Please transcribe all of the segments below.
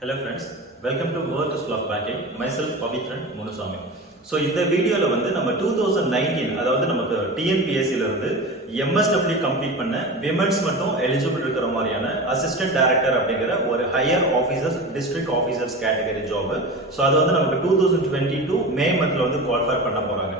Hello friends, welcome to World to Slough Banking. Myself Pavitran Munusami. So இந்த வீடியோவில் வந்து நம்ம 2019 அதாவது நமக்கு டிஎன்பிஎஸ்சியிலிருந்து எம்எஸ்டபிள்யூ கம்ப்ளீட் பண்ண விமென்ஸ் மட்டும் எலிஜிபிள் இருக்கிற மாதிரியான அசிஸ்டன்ட் டைரக்டர் அப்படிங்கிற ஒரு higher officers district officers category job. So அது வந்து நமக்கு 2022 மே மந்த்ல வந்து குவாலிஃபை பண்ண போறாங்க.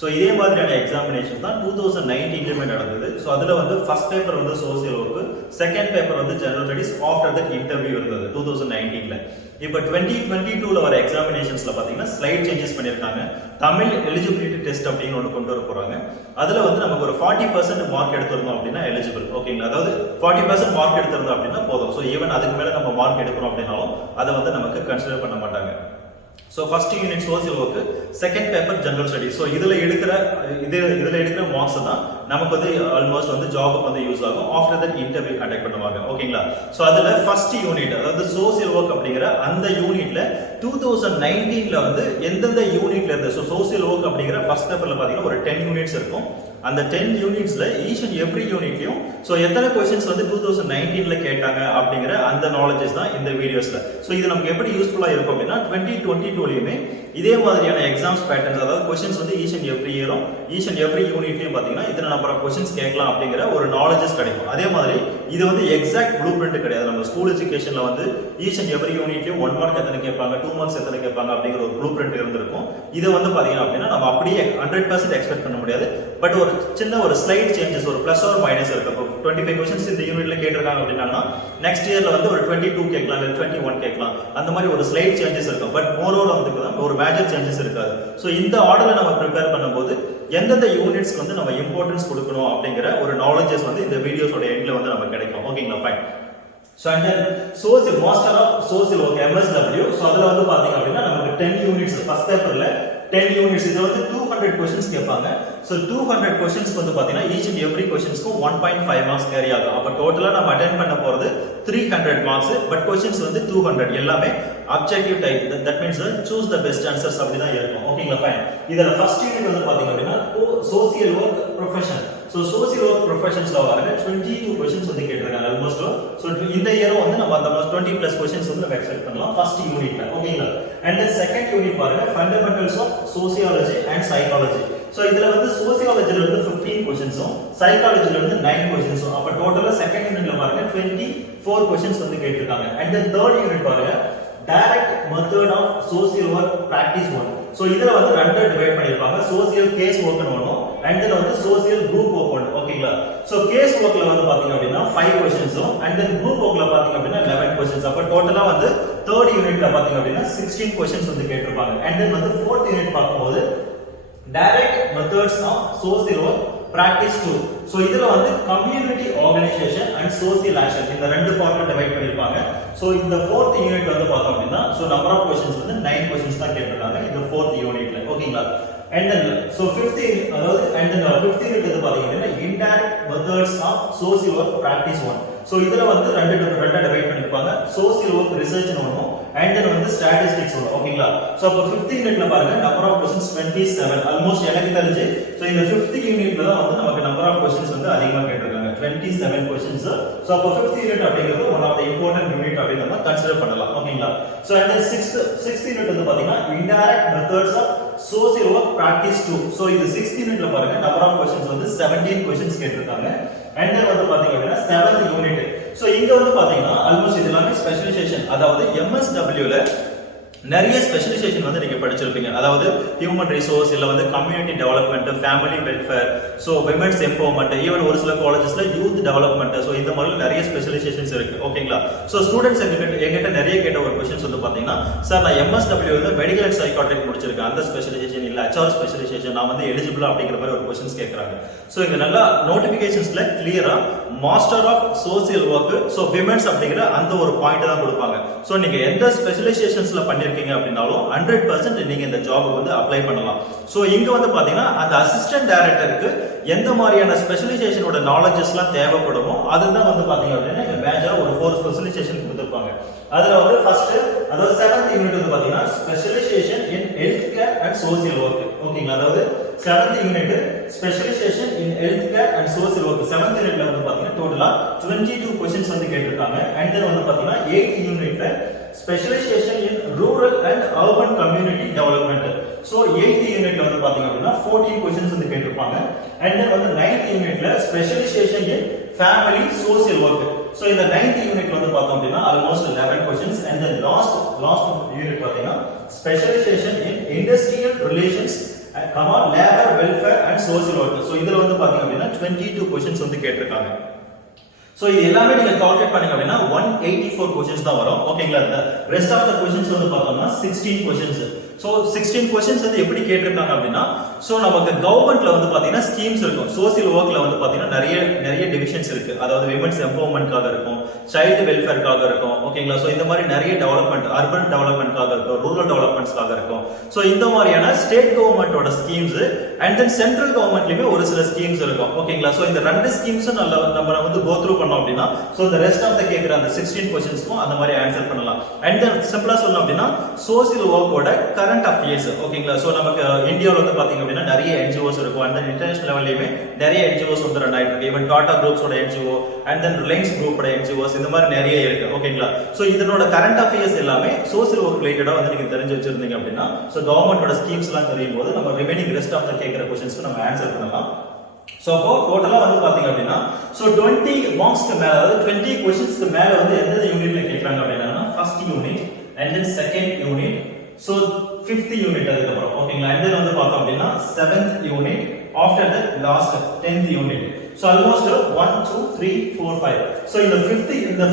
ஸோ இதே மாதிரியான எக்ஸாமினேஷன் தான் 2019 நடந்தது. ஸோ அதில் வந்து ஃபர்ஸ்ட் பேப்பர் வந்து சோசியல் ஒர்க்கு, செகண்ட் பேப்பர் வந்து general studies, after that interview இருந்தது 2019. இப்போ 2022 வர எக்ஸாமினேஷன்ஸ்ல பார்த்தீங்கன்னா ஸ்லைட் சேஞ்சஸ் பண்ணியிருக்காங்க. தமிழ் எலிஜிபிலிட்டி டெஸ்ட் அப்படின்னு ஒன்று கொண்டு வர போறாங்க. அதில் வந்து நமக்கு ஒரு 40% மார்க் எடுத்திருந்தோம் அப்படின்னா எலிஜிபிள், ஓகேங்களா? அதாவது 40% மார்க் எடுத்திருந்தோம் அப்படின்னா போதும். ஸோ ஈவன் அதுக்கு மேலே நம்ம மார்க் எடுக்கிறோம் அப்படின்னாலும் அதை வந்து நமக்கு கன்சிடர் பண்ண மாட்டாங்க. So first unit social work, second paper general studies. So இதில் எடுக்கிற மார்க்ஸ் தான் நமக்கு வந்து ஆல்மோஸ்ட் வந்து ஜாபுக்கு வந்து யூஸ் ஆகும். ஆஃப்டர் தட் இன்டர்வியூ கண்டக்ட் பண்ணுவாங்க, ஓகேங்களா? ஸோ அதில் ஃபர்ஸ்ட் யூனிட் அதாவது சோசியல் ஒர்க் அப்படிங்கிற அந்த யூனிட்ல 2019 வந்து எந்தெந்த யூனிட்ல இருந்து, ஸோ சோசியல் ஒர்க் அப்படிங்கிற ஃபர்ஸ்ட் பேப்பர்ல பார்த்தீங்கன்னா ஒரு 10 யூனிட்ஸ் இருக்கும். அந்த 10 யூனிட்ஸ்ல ஈச் அண்ட் எவ்ரி யூனிட்லயும் ஸோ எத்தனை கொஸ்டின்ஸ் வந்து 2019 கேட்டாங்க அப்படிங்கிற அந்த நாலேஜஸ் தான் இந்த வீடியோஸ்ல. ஸோ இது நமக்கு எப்படி யூஸ்ஃபுல்லா இருக்கும் அப்படின்னா 2022லயுமே இதே மாதிரியான எக்ஸாம்ஸ் பேட்டர்ன்ஸ், அதாவது கொஸ்டின்ஸ் வந்து ஈச் அண்ட் எவ்ரி இயரும் ஈச் அண்ட் எவ்ரி யூனிட்லயும் பாத்தீங்கன்னா இத்தனை நம்பர் ஆஃப் கொஸ்டின்ஸ் கேட்கலாம் அப்படிங்கிற ஒரு நாலேஜஸ் கிடைக்கும். அதே மாதிரி இது வந்து எக்ஸாக்ட் ப்ளூ பிரிண்ட் கிடையாது. நம்ம ஸ்கூல் எஜுகேஷன்ல வந்து ஈச் அண்ட் எவ்ரி யூனிட்லயும் 1 மார்க் எத்தனை கேட்பாங்க, 2 மார்க்ஸ் எத்தனை கேட்பாங்க அப்படிங்கிற ஒரு ப்ளூ பிரிண்ட் இருந்திருக்கும். இது வந்து பாத்தீங்கன்னா அப்படின்னா நம்ம அப்படியே 100% எக்ஸ்பெக்ட் பண்ண முடியாது. பட் ஒரு சின்ன ஒரு ஸ்லைட் சேஞ்சஸ், ஒரு பிளஸ் ஆர் மைனஸ் இருக்கு. இப்போ 25 கொஸ்டின்ஸ் இந்த யூனிட்ல கேட்டிருக்காங்க அப்படின்னா நெக்ஸ்ட் இயர்ல வந்து ஒரு 22 கேட்கலாம், இல்லை 21 கேட்கலாம். அந்த மாதிரி ஒரு ஸ்லைட் சேஞ்சஸ் இருக்கும். பட் மோரோவர் வந்து ஒரு மேஜர் சேஞ்சஸ் இருக்காது. ஸோ இந்த ஆர்டரை நம்ம ப்ரிப்பேர் பண்ணும்போது எந்தெந்த யூனிட்ஸ்க்கு வந்து நம்ம இம்பார்ட்டன்ஸ் கொடுக்கணும் அப்படிங்கிற ஒரு நாலேஜஸ் வந்து இந்த வீடியோஸோட எண்ட்ல வந்து நமக்கு கிடைக்கும், ஓகேங்களா? Fine. So and then social master of social work MSW. So அதில் வந்து பாத்தீங்க அப்படின்னா நமக்கு 10 யூனிட்ஸ் ஃபர்ஸ்ட் பேப்பர்ல 10 யூனிட்ஸ். இது வந்து 200 கொஸ்டின்ஸ் கேட்பாங்க. ஸோ 200 கொஸ்டின்ஸ் வந்து பாத்தீங்கன்னா ஈச் அண்ட் எவ்ரி கொஸ்டின்ஸ்க்கும் 1.5 மார்க்ஸ் கேரி ஆகும். அப்போ டோட்டலா நம்ம அட்டென்ட் பண்ண போறது 300 மார்க்ஸ். பட் கொஸ்டின்ஸ் வந்து 200 எல்லாமே objective type. That means choose the best answers அப்படி தான் இருக்கும், ஓகேங்களா? ஃபைன். இதில் ஃபர்ஸ்ட் யூனிட் வந்து பாத்தீங்க அப்படின்னா social work profession. So social work ப்ரொஃபஷன்ஸ்ல வர 22 கொஸ்டின்ஸ் வந்து கேட்டிருக்காங்க ஆல்மோஸ்ட். ஸோ இந்த இயரும் வந்து நம்ம அந்த 20+ கொஸ்டின்ஸ் வந்து நம்ம எக்ஸ்பெக்ட் பண்ணலாம் ஃபர்ஸ்ட் யூனிட்ல, ஓகேங்களா? அண்ட் செகண்ட் யூனிட் பாருங்க, fundamentals of sociology and psychology. So இதுல வந்து சோசியாலஜில இருந்து 15 கொஸ்டின்ஸும் சைக்காலஜில இருந்து 9 கொஸ்டின்ஸும். அப்ப டோட்டலா செகண்ட் யூனிட்ல பாருங்க 24 கொஸ்டின்ஸ் வந்து கேட்டிருக்காங்க. அண்ட் தென் தேர்ட் யூனிட் பாருங்க, direct method of social work practice 1. So இதுல வந்து ரெண்டா டிவைட் பண்ணிருப்பாங்க. சோசியல் கேஸ் ஒர்க்னு ஒன்னு, அண்ட் தென் வந்து சோசியல் குரூப் ஒர்க் ஒன்னு, ஓகேங்களா? சோ கேஸ் ஒர்க்ல வந்து பாத்தீங்க அப்படின்னா 5 கொஸ்டின்ஸும், அண்ட் தென் குரூப் ஒர்க்ல பாத்தீங்க அப்படின்னா 11 கொஸ்டின்ஸ். அப்ப டோட்டலா வந்து தேர்ட் யூனிட்ல பாத்தீங்க அப்படின்னா 16 கொஸ்டின்ஸ் வந்து கேட்டிருப்பாங்க. அண்ட் தென் வந்து ஃபோர்த் யூனிட் பார்க்கும்போது direct methods of social work practice 2. So இதுல வந்து community organisation and social action இந்த ரெண்டு பார்ட்ல டிவைட் பண்ணிருப்பாங்க. சோ இந்த ஃபோர்த் யூனிட் வந்து பார்த்தோம் அப்படின்னா சோ நம்பர் ஆஃப் क्वेश्चंस வந்து 9 क्वेश्चंस தான் கேட்டிருக்காங்க இந்த ஃபோர்த் யூனிட்ல, ஓகேங்களா? and then so 5th அதாவது and then 5th யூனிட் வந்து பாத்தீங்க அப்படின்னா indirect methods of social work practice 1. So இதுல வந்து ரெண்டா டிவைட் பண்ணிருப்பாங்க. சோசியல் ஒர்க் ரிசர்ச் ஒன்னு, and then வந்து ஸ்டாட்டிஸ்டிக்ஸ் ஒன்னு, ஓகேங்களா? சோ அப்ப 5th யூனிட்ல பாருங்க நம்பர் ஆஃப் क्वेश्चंस 27. ஆல்மோஸ்ட் எனக்கு தெரிஞ்சு சோ இந்த 5th யூனிட்ல தான் வந்து நமக்கு நம்பர் ஆஃப் क्वेश्चंस வந்து அதிகமா கேட்டிருக்காங்க, 27 क्वेश्चंस. சோ அப்ப 5th யூனிட் அப்படிங்கிறது one of the important unit அப்படி நம்ம கன்சிடர் பண்ணலாம், ஓகேங்களா? So and then 6th unit வந்து பாத்தீங்கன்னா indirect methods of social work practice 2. So இது 6th யூனிட்ல பாருங்க நம்பர் ஆஃப் क्वेश्चंस வந்து 17 क्वेश्चंस கேட்டிருக்காங்க. and then வந்து பாத்தீங்க அப்படின்னா 7th யூனிட். சோ இங்க வந்து பாத்தீங்கன்னா ஆல்மோஸ்ட் இது எல்லாமே ஸ்பெஷலைசேஷன். அதாவது MSW ல நிறைய ஸ்பெஷலைசேஷன் வந்து நீங்க படிச்சிருப்பீங்க. அதாவது ஹியூமன் ரிசோர்ஸ், இல்ல வந்து community development, family welfare, so women's empowerment, even ஒரு சில காலேஜஸ்ல யூத் டெவலப்மெண்ட். சோ இந்த மாதிரி நிறைய ஸ்பெஷலைசேஷன்ஸ் இருக்கு, ஓகேங்களா? சோ ஸ்டூடண்ட்ஸ் எங்கிட்ட நிறைய கேட்ட ஒரு क्वेश्चंस வந்து பாத்தீங்கன்னா, சார் நான் MSW வந்து மெடிக்கல் அண்ட் சைக்காட்ரிக் முடிச்சிருக்கேன், அந்த ஸ்பெஷலைசேஷன் இல்ல HR ஸ்பெஷலைசேஷன் நான் வந்து எலிஜிபிள் அப்படிங்கிற மாதிரி ஒரு क्वेश्चंस கேக்குறாங்க. சோ இங்க நல்லா நோட்டிபிகேஷன்ஸ்ல கிளியரா master of social work, so women's அப்படிங்கிற அந்த ஒரு பாயிண்ட் தான் கொடுப்பாங்க. சோ நீங்க எந்த ஸ்பெஷலைசேஷன்ஸ்ல பண்ணிருக்கீங்க அப்படினாலும் 100% நீங்க இந்த ஜாபுக்கு வந்து அப்ளை பண்ணலாம். சோ இங்க வந்து பாத்தீங்கன்னா அந்த அசிஸ்டன்ட் டைரக்டருக்கு எந்த மாதிரியான ஸ்பெஷலைசேஷனோட நாலேஜஸ்லாம் தேவைப்படுமோ அதுதான் வந்து பாத்தீங்க அப்படின்னா இங்க மேஜரா ஒரு 4 ஸ்பெஷலைசேஷன் கொடுத்திருப்பாங்க. அதுல வந்து ஃபர்ஸ்ட் அதாவது 7th யூனிட் வந்து பாத்தீங்கன்னா specialisation in health care and social work, ஓகேங்களா? அதாவது 7th யூனிட் specialisation in health care and social work. 7th யூனிட்ல வந்து பாத்தீங்கன்னா டோட்டலா 22 क्वेश्चंस வந்து கேட்டிருக்காங்க. அண்ட் தென் வந்து பாத்தீங்கன்னா 8th யூனிட் யூனிட்ல specialisation in rural and urban community development. So 8th யூனிட்ல வந்து பாத்தீங்க அப்படின்னா 14 क्वेश्चंस வந்து கேட்டிருப்பாங்க. அண்ட் தென் வந்து 9th யூனிட்ல specialisation in family social work. So இந்த 9th யூனிட்ல வந்து பார்த்தோம் அப்படின்னா almost 11 questions. And then last unit பாத்தீங்கன்னா specialisation in industrial relations labour welfare and social work. So இதுல வந்து பாத்தீங்க அப்படின்னா 22 क्वेश्चंस வந்து கேட்டிருக்காங்க. சோ இது எல்லாமே நீங்க கால்குலேட் பண்ணீங்க அப்படின்னா 184 क्वेश्चंस தான் வரும். ஓகேங்களா? ரெஸ்ட் ஆஃப் தி क्वेश्चंस வந்து பார்த்தோம்னா 16 क्वेश्चंस. சோ 16 क्वेश्चंस வந்து எப்படி கேட்டிருக்காங்க அப்படின்னா சோ நமக்கு கவர்மெண்ட்ல வந்து பாத்தீங்கன்னா ஸ்கீம்ஸ் இருக்கும். சோஷியல் ஒர்க்ல வந்து பாத்தீங்கன்னா நிறைய டிவிஷன்ஸ் இருக்கு. அதாவது விமென்ஸ் எம்பவர்மென்ட்காக இருக்கும், சைல்டு வெல்ஃபேர்க்காக இருக்கும். ஓகேங்களா? சோ இந்த மாதிரி நிறைய டெவலப்மெண்ட், அர்பன் டெவலப்மென்ட்காக இருக்கும், ரூரல் டெவலப்மென்ட்ஸ்க்காக இருக்கும். சோ இந்த மாதிரியான ஸ்டேட் கவர்மெண்டோட ஸ்கீம்ஸ் அண்ட் தென் சென்ட்ரல் கவர்மெண்ட்லயுமே ஒரு சில ஸ்கீம்ஸ் இருக்கும். ஓகேங்களா? சோ இந்த ரெண்டு ஸ்கீம்ஸ் நம்ம வந்து கோ த்ரூ பண்ணோம் அப்படின்னா so the rest of the கேக்குற அந்த 16 क्वेश्चंसக்கும் அந்த மாதிரி ஆன்சர் பண்ணலாம். அண்ட் தென் சிம்பிளா சொல்லணும் அப்படின்னா சோஷியல் வொர்க்கோட கரண்ட் அஃபேர்ஸ். ஓகேங்களா? சோ நமக்கு இந்தியாவுல வந்து பாத்தீங்க அப்படின்னா நிறைய NGOs இருக்கும். அண்ட் தென் இன்டர்நேஷனல் லெவல்லயுமே நிறைய NGOs வந்து ரன் ஆயிட்டு இருக்கு. ஈவன் டாடா குரூப்ஸோட NGO அண்ட் தென் ரிலையன்ஸ் குரூப்போட NGOs இந்த மாதிரி நிறைய இருக்கு. ஓகேங்களா? சோ இதனோட கரண்ட் அஃபேர்ஸ் எல்லாமே சோஷியல் வொர்க் ரிலேட்டடா வந்து நீங்க தெரிஞ்சு வச்சிருந்தீங்க அப்படின்னா சோ கவர்மெண்டோட ஸ்கீம்ஸ் எல்லாம் தெரியும் போது நம்ம ரிமைனிங் ரெஸ்ட் ஆஃப் த கேக்குற क्वेश्चंसக்கு நம்ம ஆன்சர் பண்ணலாம். சோ அப்போ டோட்டலா வந்து பாத்தீங்க அப்படின்னா சோ 20 மார்க்ஸ்க்கு மேல, அதாவது 20 क्वेश्चंसக்கு மேல வந்து எந்த யூனிட்ல கேக்குறாங்க அப்படின்னா first unit and then second unit, so 5th unit அதுக்கு அப்புறம். ஓகேங்களா? அண்ட் தென் வந்து பார்த்தோம் அப்படின்னா 7th unit, after that last 10th unit. So almost 1 2 3 4 5. So இந்த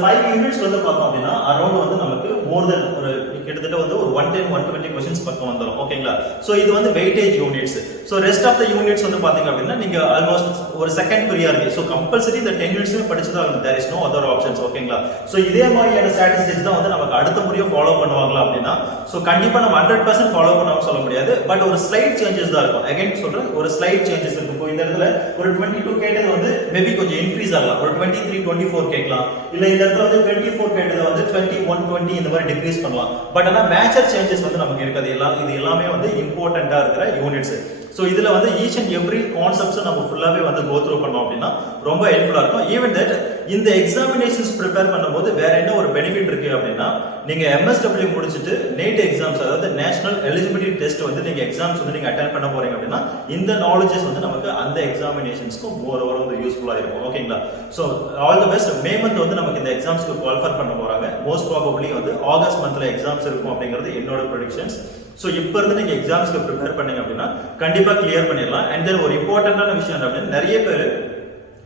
5 யூனிட்ஸ் வந்து பார்த்தோம் அப்படின்னா அரௌண்ட் வந்து நமக்கு மோர் தென் ஒரு கிட்டத்தட்ட வந்து ஒரு 110 120 क्वेश्चंस பக்கம் வந்துரும். ஓகேங்களா? சோ இது வந்து weightage units. So rest of the units வந்து பாத்தீங்க அப்படின்னா நீங்க ஆல்மோஸ்ட் ஒரு செகண்ட் ப்ரியாரிட்டி. சோ கம்பல்சரி இந்த 10 யூனிட்ஸ்மே படிச்சதா there is no other options. ஓகேங்களா? சோ இதே மாதிரியான ஸ்ட்ராட்டஜிஸ் தான் வந்து நமக்கு அடுத்த முறையும் ஃபாலோ பண்ணுவாங்களா அப்படின்னா சோ கண்டிப்பா நம்ம 100% ஃபாலோ பண்ணாம சொல்ல முடியாது. பட் ஒரு ஸ்லைட் சேஞ்சஸ் தான் இருக்கும். அகைன் சொல்றேன், ஒரு ஸ்லைட் சேஞ்சஸ் இருக்கும். இந்த இடத்துல ஒரு 22 கேட்டது வந்து மேபி கொஞ்சம் இன்க்ரீஸ் ஆகலாம். ஒரு 23 24 கேட்கலாம். இல்ல இந்த இடத்துல வந்து 24 கேட்டது வந்து 21 20 இந்த மாதிரி டிக்ரீஸ் பண்ணலாம். பட் ஆனா மேஜர் சேஞ்சஸ் வந்து நமக்கு இருக்காது. இது எல்லாமே வந்து இம்பார்ட்டன்ட்டா இருக்கிற யூனிட்ஸ். சோ இதுல வந்து ஈச் அண்ட் எவ்ரி கான்செப்ட்ஸ் நம்ம ஃபுல்லாவே வந்து கோ த்ரூ பண்ணோம் அப்படின்னா ரொம்ப ஹெல்ப்ஃபுல்லா இருக்கும். ஈவன் தட் இந்த எக்ஸாமினேஷன்ஸ் ப்ரிப்பேர் பண்ணும்போது வேற என்ன ஒரு பெனிஃபிட் இருக்கு அப்படின்னா நீங்க MSW முடிச்சிட்டு NET எக்ஸாம்ஸ், அதாவது நேஷனல் எலிஜிபிலிட்டி டெஸ்ட் வந்து நீங்க எக்ஸாம்ஸ் வந்து நீங்க அட்டெண்ட் பண்ண போறீங்க அப்படின்னா இந்த நாலேஜஸ் வந்து நமக்கு அந்த எக்ஸாமினேஷன்ஸ்க்கு மோர் ஓவர் வந்து யூஸ்ஃபுல்லா இருக்கும். ஓகேங்களா? So all the best. May month வந்து நமக்கு இந்த எக்ஸாம்ஸ்க்கு குவாலிஃபை பண்ண போறாங்க. மோஸ்ட் ப்ராபபிலி வந்து ஆகஸ்ட் மந்த்ல எக்ஸாம்ஸ் இருக்கும் அப்படிங்கிறது என்னோட ப்ரெடிக்ஷன்ஸ். சோ இப்ப இருந்து நீங்க எக்ஸாம்ஸ்க்கு ப்ரிப்பேர் பண்ணீங்க அப்படின்னா கண்டிப்பா கிளியர் பண்ணிடலாம். அண்ட் தென் ஒரு இம்பார்ட்டன்டான விஷயம் அப்படின்னா நிறைய பேர்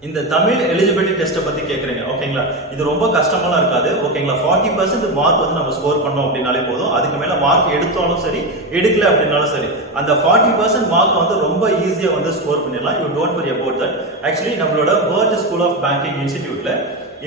இந்த தமிழ் எலிஜிபிலிட்டி டெஸ்ட்டை பத்தி கேக்குறீங்க. ஓகேங்களா? இது ரொம்ப கஷ்டமாலாம் இருக்காது. ஓகேங்களா? 40% மார்க் வந்து நம்ம ஸ்கோர் பண்ணோம் அப்படின்னாலே போதும். அதுக்கு மேல மார்க் எடுத்தாலும் சரி, எடுக்கல அப்படின்னாலும் சரி, அந்த 40% மார்க் வந்து ரொம்ப ஈஸியா வந்து ஸ்கோர் பண்ணிடலாம். You don't worry about that. Actually நம்மளோட வேர்ல்ட் ஸ்கூல் ஆஃப் பேங்கிங் இன்ஸ்டிடியூட்ல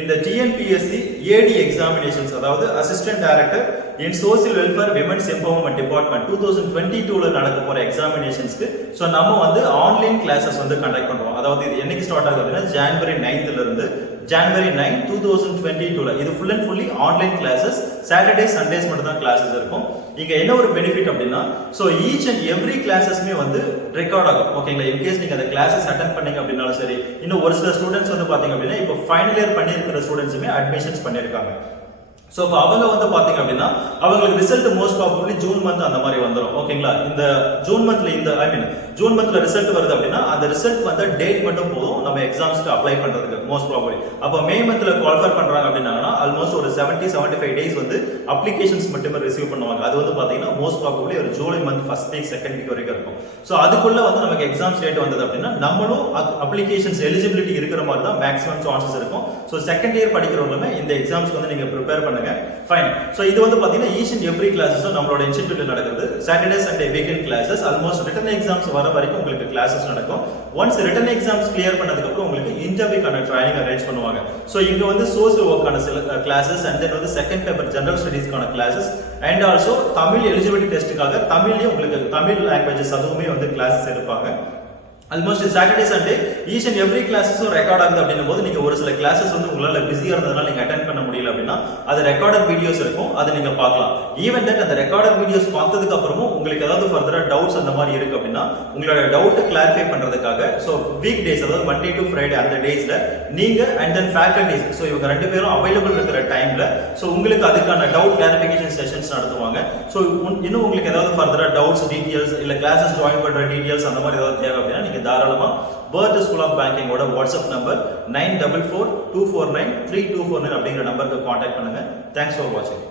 இந்த TNPSC AD எக்ஸாமினேஷன்ஸ், அதாவது assistant director in social welfare women's empowerment department 2022ல நடக்க போற எக்ஸாமினேஷன்ஸ்க்கு சோ நம்ம வந்து ஆன்லைன் கிளாसेस வந்து கண்டக்ட் பண்றோம். அதாவது இது என்னைக்கு ஸ்டார்ட் ஆகுது அப்படின்னா ஜனவரி 9th இருந்து ஜனவரி 9 2022ல இது full and fully online classes. Saturday Sundays மட்டும் தான் கிளாसेस இருக்கும். இங்க என்ன ஒரு பெனிஃபிட் அப்படின்னா சோ ஈச் அண்ட் எவ்ரி கிளாसेसமே வந்து ரெக்கார்ட் ஆகும். ஓகேங்களா? இன் கேஸ் நீங்க அந்த கிளாसेस அட்டெண்ட் பண்ணீங்க அப்படினாலும் சரி, இன்னும் ஒரு சில ஸ்டூடண்ட்ஸ் வந்து பாத்தீங்க அப்படின்னா இப்போ ஃபைனல் இயர் பண்ணி இருக்கிற ஸ்டூடண்ட்ஸுமே அட்மிஷன்ஸ் பண்ணிருக்காங்க. சோ இப்போ அவங்க வந்து பாத்தீங்க அப்படின்னா அவங்களுக்கு result most probably June month அந்த மாதிரி வந்துரும். ஓகேங்களா? இந்த ஜூன் மந்த்ல ஜூன் மந்த்ல ரிசல்ட் வருது அப்படின்னா அந்த ரிசல்ட் வந்து டேட் மட்டும் போதும் நம்ம எக்ஸாம்ஸ்க்கு அப்ளை பண்றதுக்கு மோஸ்ட் ப்ராபபிலி. அப்ப மே மந்த்ல குவாலிஃபை பண்றாங்க அப்படின்னா ஆல்மோஸ்ட் ஒரு 70-75 டேஸ் வந்து அப்ளிகேஷன்ஸ் மட்டுமே ரிசீவ் பண்ணுவாங்க. அது வந்து பாத்தீங்கன்னா மோஸ்ட் ப்ராபபிலி ஒரு July month first week second week வரைக்கும் இருக்கும். சோ அதுக்குள்ள வந்து நமக்கு எக்ஸாம்ஸ் டேட் வந்தது அப்படின்னா நம்மளும் அப்ளிகேஷன்ஸ் எலிஜிபிலிட்டி இருக்கிற மாதிரி தான் மேக்ஸிமம் சான்சஸ் இருக்கும். சோ செகண்ட் இயர் படிக்கிறவங்க இந்த எக்ஸாம்ஸ்க்கு வந்து நீங்க ப்ரிப்பேர் பண்ணுங்க. ஃபைன். சோ இது வந்து பாத்தீங்கன்னா ஈச் அண்ட் எவ்ரி கிளாसेस நம்மளோட இன்ஸ்டிடியூட்ல நடக்குது. Saturday Sunday weekend classes. Almost return exams வர வரைக்கும் உங்களுக்கு கிளாसेस நடக்கும். ஒன்ஸ் ரிட்டன் எக்ஸாம்ஸ் கிளியர் பண்ணதுக்கு அப்புறம் உங்களுக்கு இன்டர்வியூக்கான ட்ரைனிங் அரேஞ்ச் பண்ணுவாங்க. சோ இங்க வந்து சோஷியல் வொர்க்கான சில கிளாसेस அண்ட் தென் வந்து செகண்ட் பேப்பர் ஜெனரல் ஸ்டடீஸ்க்கான classes and also Tamil eligibility டெஸ்ட்டுக்காக தமிழ்லயே உங்களுக்கு தமிழ் லாங்குவேஜஸ் அதுவுமே வந்து கிளாसेस எடுப்பாங்க. Almost Saturday Sunday each and every கிளாஸஸும் ரெக்கார்ட் ஆகுது அப்படின்னும் போது நீங்க ஒரு சில கிளாஸஸ் வந்து உங்களால பிஸியா இருந்ததுனால நீங்க அட்டென்ட் பண்ண முடியல அப்படின்னா அது ரெக்கார்டட் வீடியோஸ் இருக்கும், அது நீங்க பார்க்கலாம். ஈவன் தட் அந்த ரெக்கார்டட் வீடியோஸ் பார்த்ததுக்கு அப்புறமும் உங்களுக்கு ஏதாவது ஃபர்தரா டவுட்ஸ் அந்த மாதிரி இருக்கு அப்படின்னா உங்களோட டவுட் கிளாரிஃபை பண்றதுக்காக ஸோ வீக் டேஸ் அதாவது மண்டே டு ஃப்ரைடே அந்த டேஸ்ல நீங்க அண்ட் தென் ஃபேக்கல்டிஸ் ஸோ இவங்க 2 பேரும் அவைலபிள் இருக்கிற டைம்ல ஸோ உங்களுக்கு அதுக்கான டவுட் கிளாரிஃபிகேஷன் செஷன்ஸ் நடத்துவாங்க. ஸோ இன்னும் உங்களுக்கு ஏதாவது ஃபர்தரா டவுட்ஸ் டீடைல்ஸ் இல்ல கிளாஸஸ் ஜாயின் பண்ற டீடைல்ஸ் அந்த மாதிரி ஏதாவது தேவை அப்படின்னா நீங்க தாராளமா பர்த் ஸ்கூல் ஆஃப் பேங்கிங்கோட வாட்ஸ்அப் நம்பர் 9442493249 அப்படிங்கிற நம்பருக்கு கான்டாக்ட் பண்ணுங்க. தேங்க்ஸ் ஃபார் வாட்சிங்.